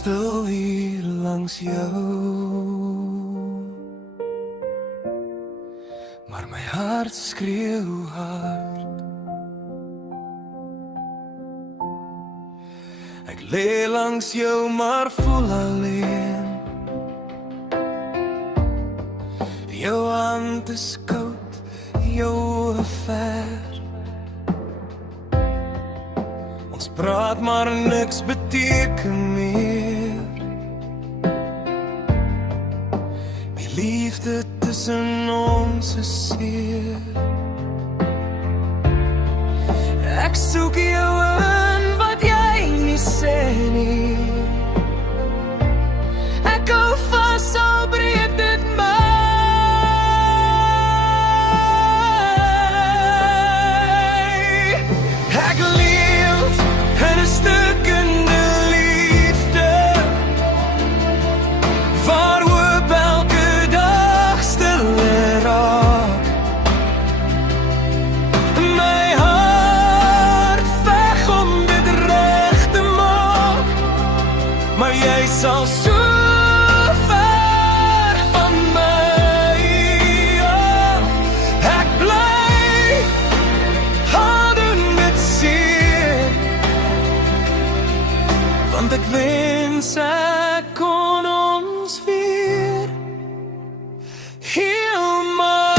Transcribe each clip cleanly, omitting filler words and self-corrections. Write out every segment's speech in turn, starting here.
stil hier langs jou, maar my hart skreeu hard. Ek lê langs jou maar voel alleen. Jou hand is koud, jou ver. Ons praat maar niks beteken meer. Die liefde tussen ons is seer. Ek soek jou in wat jy nie sê nie. Ek hou vas al breek dit my. Ek leef in 'n stukkende liefde, waar hoop elke dag stiller raak. My hart veg om dit reg te maak, maar jy sal so ver van my af. Ek bly al doen dit seer, want ek wens ek kon ons weer heelmaak.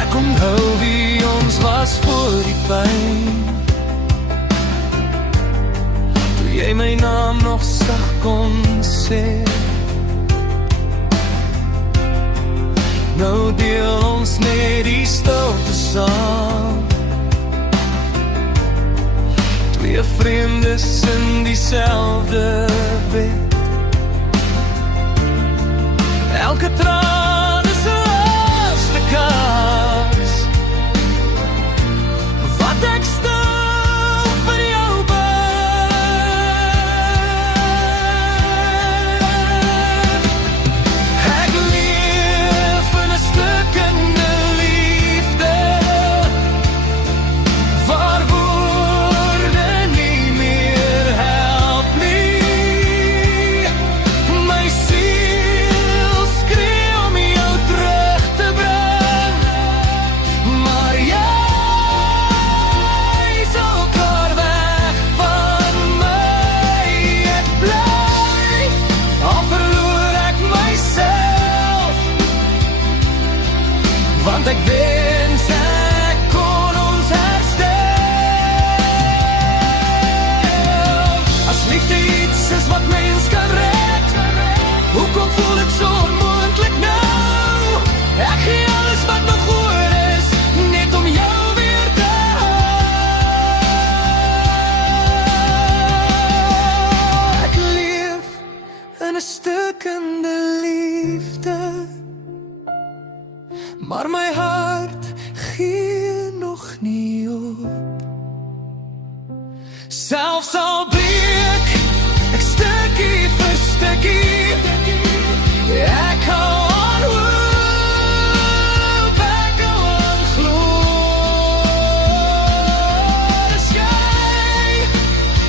Ek onthou wie ons was voor die pyn, toe jy my naam nog sag kon sê. Nou deel ons net die stilte saam, twee vreemdes in dieselfde bed. Elke traan is 'n laaste kaars, wat ek stil vir jou bid. Ek leef in 'n stukkende liefde, waar woorde nie meer help nie. My siel skree om jou terug te bring, maar jy is al klaar weg van my. Ek bly, al verloor ek myself, want ek wens ek kon ons herstel. As liefde iets is wat mens kan red, hoekom voel dit so onmoontlik nou? Ek gee alles wat nog oor is, net om jou weer te hou. Ek leef in 'n stukkende liefde, maar my hart gee nog nie op. Selfs al breek ek stukkie vir stukkie, ek hou aan hoop, ek hou aan glo. As jy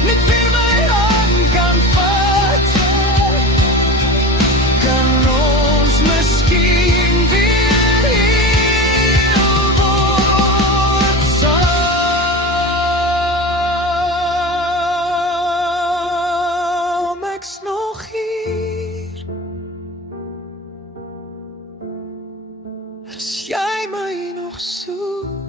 net weer my hand kan vat, kan ons miskien weer heel word saam. Ek's nog hier, as jy my nog soek.